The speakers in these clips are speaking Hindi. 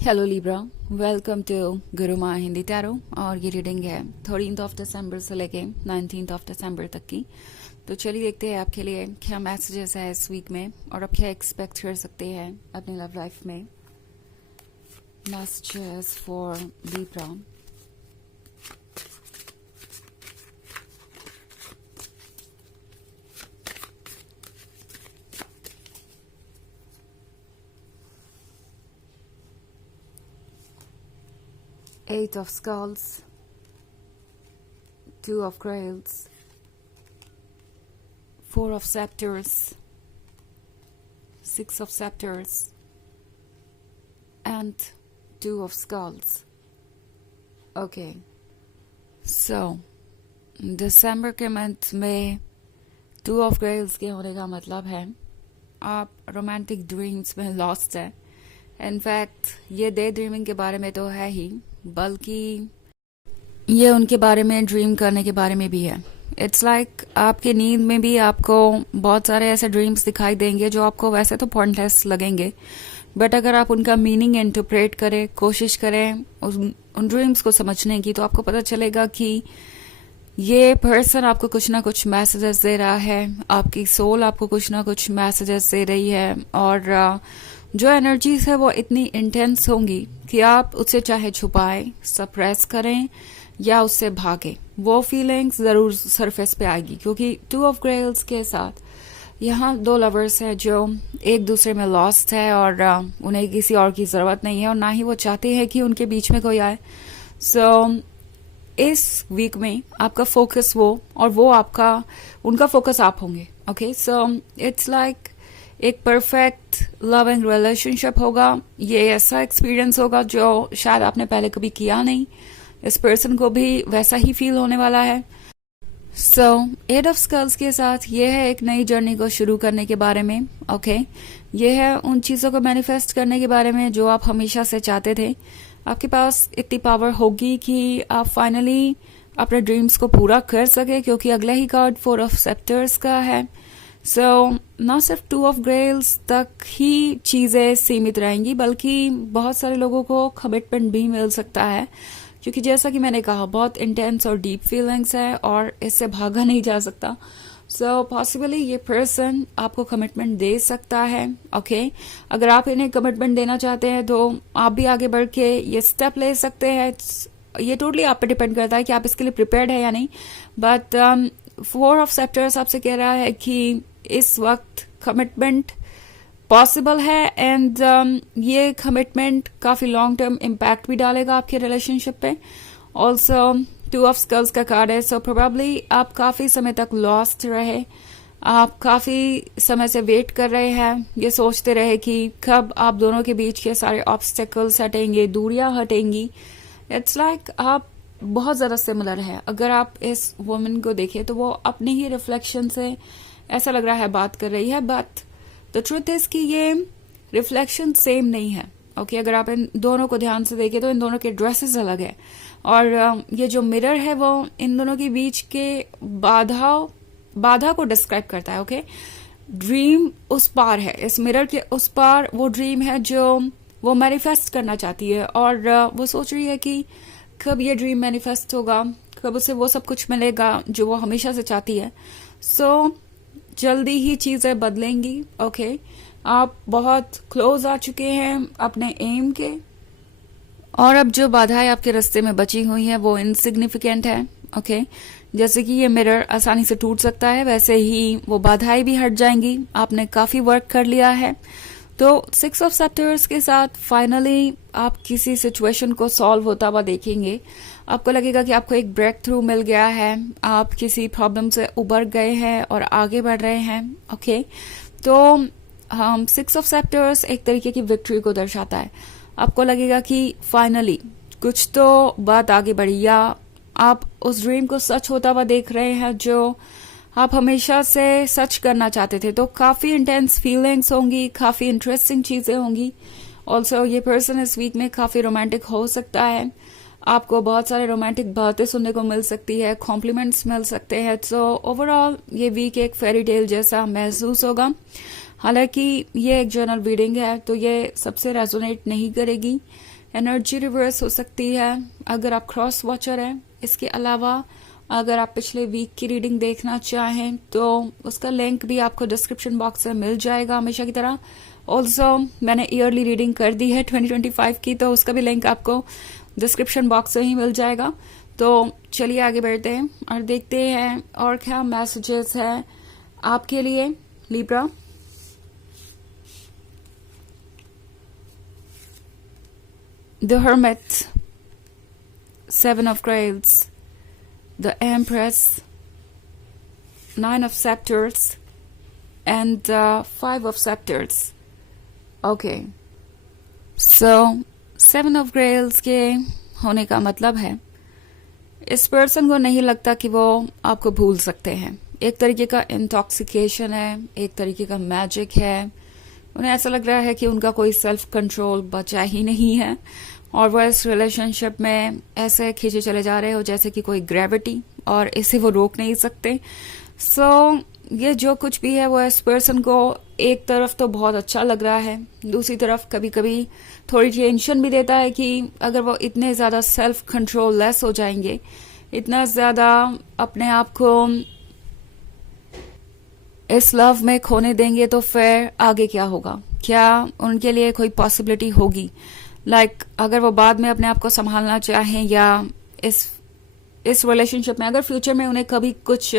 हेलो लिब्रा, वेलकम टू गुरु माँ हिंदी टैरो। और ये रीडिंग है 13 दिसंबर से लेके 19 दिसंबर तक की। तो चलिए देखते हैं आपके लिए क्या मैसेजेस है इस वीक में और आप क्या एक्सपेक्ट कर सकते हैं अपनी लव लाइफ में। Messages for Libra. Eight of Skulls, Two of Grails, Four of Scepters, Six of Scepters, and Two of Skulls. Okay, so दिसंबर के मंथ में टू ऑफ ग्रेल्स के होने का मतलब है आप रोमांटिक ड्रीम्स में लॉस्ट है। इनफैक्ट ये डे ड्रीमिंग के बारे में तो है ही, बल्कि ये उनके बारे में ड्रीम करने के बारे में भी है। इट्स लाइक आपके नींद में भी आपको बहुत सारे ऐसे ड्रीम्स दिखाई देंगे जो आपको वैसे तो पॉइंटलेस लगेंगे, बट अगर आप उनका मीनिंग इंटरप्रेट करें, कोशिश करें उन ड्रीम्स को समझने की, तो आपको पता चलेगा कि ये पर्सन आपको कुछ ना कुछ मैसेजेस दे रहा है, आपकी सोल आपको कुछ ना कुछ मैसेजेस दे रही है। और जो एनर्जीज है वो इतनी इंटेंस होंगी कि आप उससे चाहे छुपाएं, सप्रेस करें या उससे भागें, वो फीलिंग्स जरूर सरफेस पे आएगी। क्योंकि टू ऑफ ग्रेल्स के साथ यहाँ दो लवर्स हैं जो एक दूसरे में लॉस्ट है और उन्हें किसी और की जरूरत नहीं है और ना ही वो चाहते हैं कि उनके बीच में कोई आए। सो इस वीक में आपका फोकस वो आपका उनका फोकस आप होंगे। ओके, सो इट्स लाइक एक परफेक्ट लविंग रिलेशनशिप होगा। ये ऐसा एक्सपीरियंस होगा जो शायद आपने पहले कभी किया नहीं। इस पर्सन को भी वैसा ही फील होने वाला है। सो एट ऑफ स्कल्स के साथ ये है एक नई जर्नी को शुरू करने के बारे में। ओके, ये है उन चीजों को मैनिफेस्ट करने के बारे में जो आप हमेशा से चाहते थे। आपके पास इतनी पावर होगी कि आप फाइनली अपने ड्रीम्स को पूरा कर सके, क्योंकि अगला ही कार्ड फोर ऑफ सेप्टर्स का है। सो ना सिर्फ टू ऑफ ग्रेल्स तक ही चीजें सीमित रहेंगी, बल्कि बहुत सारे लोगों को कमिटमेंट भी मिल सकता है, क्योंकि जैसा कि मैंने कहा बहुत इंटेंस और डीप फीलिंग्स है और इससे भागा नहीं जा सकता। सो पॉसिबली ये पर्सन आपको कमिटमेंट दे सकता है। ओके, अगर आप इन्हें कमिटमेंट देना चाहते हैं तो आप भी आगे बढ़ के ये स्टेप ले सकते हैं। ये टोटली आप पे डिपेंड करता है कि आप इसके लिए प्रिपेयर्ड है या नहीं। बट फोर ऑफ सेप्टर्स आपसे कह रहा है कि इस वक्त कमिटमेंट पॉसिबल है एंड ये कमिटमेंट काफी लॉन्ग टर्म इम्पैक्ट भी डालेगा आपके रिलेशनशिप पे। ऑल्सो टू ऑफ स्कल्स का कार्ड है, सो प्रोबेबली आप काफी समय तक लॉस्ट रहे, आप काफी समय से वेट कर रहे हैं, ये सोचते रहे कि कब आप दोनों के बीच के सारे ऑब्स्टेकल्स हटेंगे, दूरियां हटेंगी। इट्स लाइक आप बहुत ज्यादा सिमिलर है। अगर आप इस वुमन को देखें तो वो अपने ही रिफ्लेक्शन से ऐसा लग रहा है बात कर रही है, बट द ट्रुथ इज कि ये रिफ्लेक्शन सेम नहीं है। ओके, अगर आप इन दोनों को ध्यान से देखें तो इन दोनों के ड्रेसेस अलग है और ये जो मिरर है वो इन दोनों के बीच के बाधा को डिस्क्राइब करता है। ओके, ड्रीम उस पार है, इस मिरर के उस पार वो ड्रीम है जो वो मैनिफेस्ट करना चाहती है और वो सोच रही है कि कब ये ड्रीम मैनिफेस्ट होगा, कब उसे वो सब कुछ मिलेगा जो वो हमेशा से चाहती है। सो जल्दी ही चीजें बदलेंगी। ओके, आप बहुत क्लोज आ चुके हैं अपने एम के और अब जो बाधाएं आपके रास्ते में बची हुई हैं वो इनसिग्निफिकेंट है। ओके, जैसे कि ये मिरर आसानी से टूट सकता है, वैसे ही वो बाधाएं भी हट जाएंगी। आपने काफी वर्क कर लिया है। तो सिक्स ऑफ सेप्टर्स के साथ फाइनली आप किसी सिचुएशन को सॉल्व होता हुआ देखेंगे। आपको लगेगा कि आपको एक ब्रेक थ्रू मिल गया है, आप किसी प्रॉब्लम से उबर गए हैं और आगे बढ़ रहे हैं। ओके, तो हम सिक्स ऑफ सेप्टर्स एक तरीके की विक्ट्री को दर्शाता है। आपको लगेगा कि फाइनली कुछ तो बात आगे बढ़ी या आप उस ड्रीम को सच होता हुआ देख रहे हैं जो आप हमेशा से सच करना चाहते थे। तो काफी इंटेंस फीलिंग्स होंगी, काफी इंटरेस्टिंग चीजें होंगी। ऑल्सो ये पर्सन इस वीक में काफी रोमांटिक हो सकता है। आपको बहुत सारे रोमांटिक बातें सुनने को मिल सकती है, कॉम्प्लीमेंट्स मिल सकते हैं। सो ओवरऑल ये वीक एक फेरी टेल जैसा महसूस होगा। हालांकि ये एक जनरल रीडिंग है तो ये सबसे रेजोनेट नहीं करेगी, एनर्जी रिवर्स हो सकती है अगर आप क्रॉस वॉचर हैं। इसके अलावा अगर आप पिछले वीक की रीडिंग देखना चाहें तो उसका लिंक भी आपको डिस्क्रिप्शन बॉक्स में मिल जाएगा हमेशा की तरह। ऑल्सो मैंने ईयरली रीडिंग कर दी है 2025 की, तो उसका भी लिंक आपको डिस्क्रिप्शन बॉक्स में ही मिल जाएगा। तो चलिए आगे बढ़ते हैं और देखते हैं और क्या मैसेजेस है आपके लिए Libra. The Hermit, Seven of Grails, the Empress, Nine of Scepters, and Five of Scepters. Okay, so Seven of Grails के होने का मतलब है इस पर्सन को नहीं लगता कि वो आपको भूल सकते हैं। एक तरीके का इंटॉक्सिकेशन है, एक तरीके का मैजिक है। उन्हें ऐसा लग रहा है कि उनका कोई सेल्फ कंट्रोल बचा ही नहीं है और वो इस रिलेशनशिप में ऐसे खींचे चले जा रहे हो जैसे कि कोई ग्रेविटी, और इसे वो रोक नहीं सकते। सो ये जो कुछ भी है वो इस पर्सन को एक तरफ तो बहुत अच्छा लग रहा है, दूसरी तरफ कभी कभी थोड़ी टेंशन भी देता है कि अगर वो इतने ज्यादा सेल्फ कंट्रोल लेस हो जाएंगे, इतना ज्यादा अपने आप को इस लव में खोने देंगे तो फिर आगे क्या होगा, क्या उनके लिए कोई पॉसिबिलिटी होगी। लाइक अगर वो बाद में अपने आप को संभालना चाहें या इस रिलेशनशिप में अगर फ्यूचर में उन्हें कभी कुछ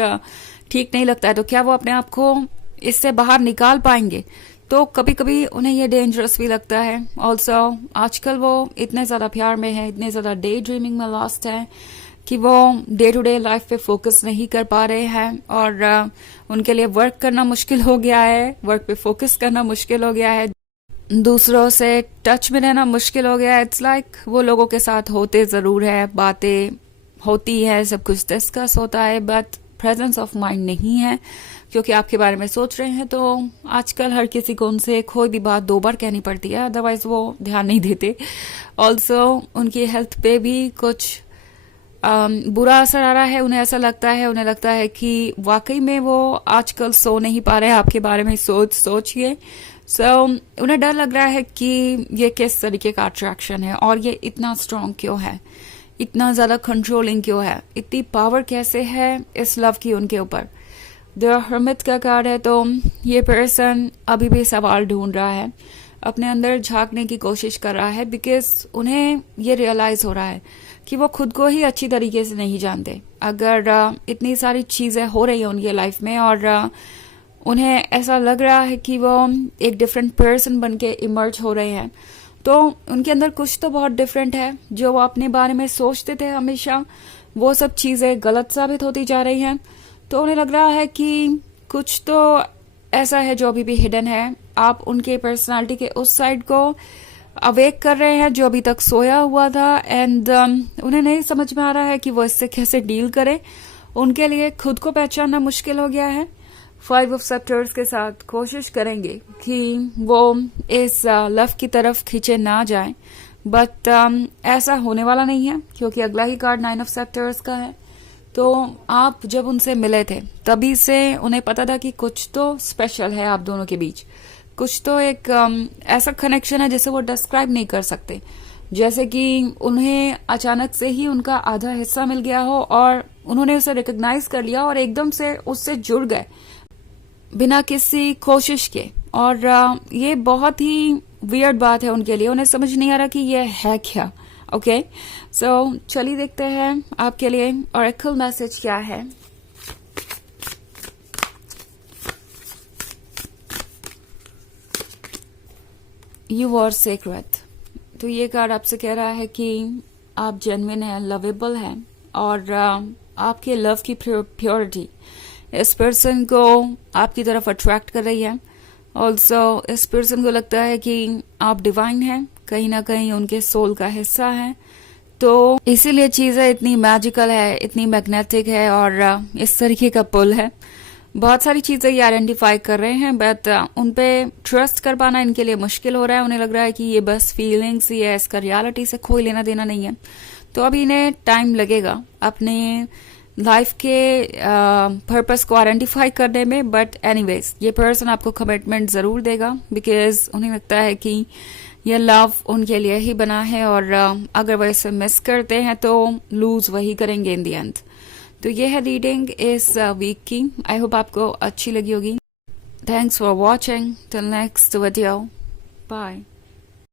ठीक नहीं लगता है तो क्या वो अपने आप को इससे बाहर निकाल पाएंगे। तो कभी कभी उन्हें ये डेंजरस भी लगता है। ऑल्सो आजकल वो इतने ज्यादा प्यार में है, इतने ज्यादा डे ड्रीमिंग में लॉस्ट है कि वो डे टू डे लाइफ पे फोकस नहीं कर पा रहे हैं और उनके लिए वर्क करना मुश्किल हो गया है, वर्क पे फोकस करना मुश्किल हो गया है, दूसरों से टच में रहना मुश्किल हो गया है। इट्स लाइक वो लोगों के साथ होते जरूर है, बातें होती है, सब कुछ डिस्कस होता है, बट प्रेजेंस ऑफ माइंड नहीं है क्योंकि आपके बारे में सोच रहे हैं। तो आजकल हर किसी को उनसे कोई भी बात 2 बार कहनी पड़ती है, अदरवाइज वो ध्यान नहीं देते। ऑल्सो उनकी हेल्थ पे भी कुछ बुरा असर आ रहा है। उन्हें ऐसा लगता है कि वाकई में वो आजकल सो नहीं पा रहे हैं आपके बारे में सोच के। सो उन्हें डर लग रहा है कि ये किस तरीके का अट्रैक्शन है और ये इतना स्ट्रांग क्यों है, इतना ज्यादा कंट्रोलिंग क्यों है, इतनी पावर कैसे है इस लव की उनके ऊपर। द हर्मिट का कार्ड है, तो ये पर्सन अभी भी सवाल ढूंढ रहा है, अपने अंदर झांकने की कोशिश कर रहा है, बिकॉज उन्हें ये रियलाइज हो रहा है कि वो खुद को ही अच्छी तरीके से नहीं जानते। अगर इतनी सारी चीजें हो रही है उनकी लाइफ में और उन्हें ऐसा लग रहा है कि वो एक डिफरेंट पर्सन बन के इमर्ज हो रहे हैं, तो उनके अंदर कुछ तो बहुत डिफरेंट है। जो वो अपने बारे में सोचते थे हमेशा वो सब चीजें गलत साबित होती जा रही हैं। तो उन्हें लग रहा है कि कुछ तो ऐसा है जो अभी भी हिडन है। आप उनके पर्सनालिटी के उस साइड को अवेक कर रहे हैं जो अभी तक सोया हुआ था, एंड उन्हें नहीं समझ में आ रहा है कि वो इससे कैसे डील करें। उनके लिए खुद को पहचानना मुश्किल हो गया है। 5 ऑफ सेप्टर्स के साथ कोशिश करेंगे कि वो इस लव की तरफ खींचे ना जाए, बट ऐसा होने वाला नहीं है क्योंकि अगला ही कार्ड 9 ऑफ सेप्टर्स का है। तो आप जब उनसे मिले थे तभी से उन्हें पता था कि कुछ तो स्पेशल है आप दोनों के बीच, कुछ तो एक ऐसा कनेक्शन है जिसे वो डिस्क्राइब नहीं कर सकते। जैसे कि उन्हें अचानक से ही उनका आधा हिस्सा मिल गया हो और उन्होंने उसे रिकॉग्नाइज कर लिया और एकदम से उससे जुड़ गए बिना किसी कोशिश के। और ये बहुत ही वियर्ड बात है उनके लिए, उन्हें समझ नहीं आ रहा कि ये है क्या। ओके, सो चलिए देखते हैं आपके लिए ऑरेकल मैसेज क्या है। You are secret. तो ये कार्ड आपसे कह रहा है कि आप जेन्युइन है, लवेबल है और आपके लव की प्योरिटी इस पर्सन को आपकी तरफ अट्रैक्ट कर रही है। ऑल्सो इस पर्सन को लगता है कि आप डिवाइन हैं, कहीं ना कहीं उनके सोल का हिस्सा है। तो इसीलिए चीजें इतनी मैजिकल है, इतनी मैग्नेटिक है और इस तरीके का पुल है। बहुत सारी चीजें ये आइडेंटिफाई कर रहे हैं, बट उन पे ट्रस्ट कर पाना इनके लिए मुश्किल हो रहा है। उन्हें लग रहा है कि ये बस फीलिंग्स ही है, इसका रियलिटी से कोई लेना देना नहीं है। तो अभी इन्हें टाइम लगेगा अपने लाइफ के पर्पस को आइडेंटिफाई करने में, बट एनीवेज ये पर्सन आपको कमिटमेंट ज़रूर देगा, बिकॉज उन्हें लगता है कि ये लव उनके लिए ही बना है, और अगर वो इसे मिस करते हैं तो लूज वही करेंगे इन दी एंड। तो ये है रीडिंग इस वीक की। आई होप आपको अच्छी लगी होगी। Thanks for watching. Till next video, bye.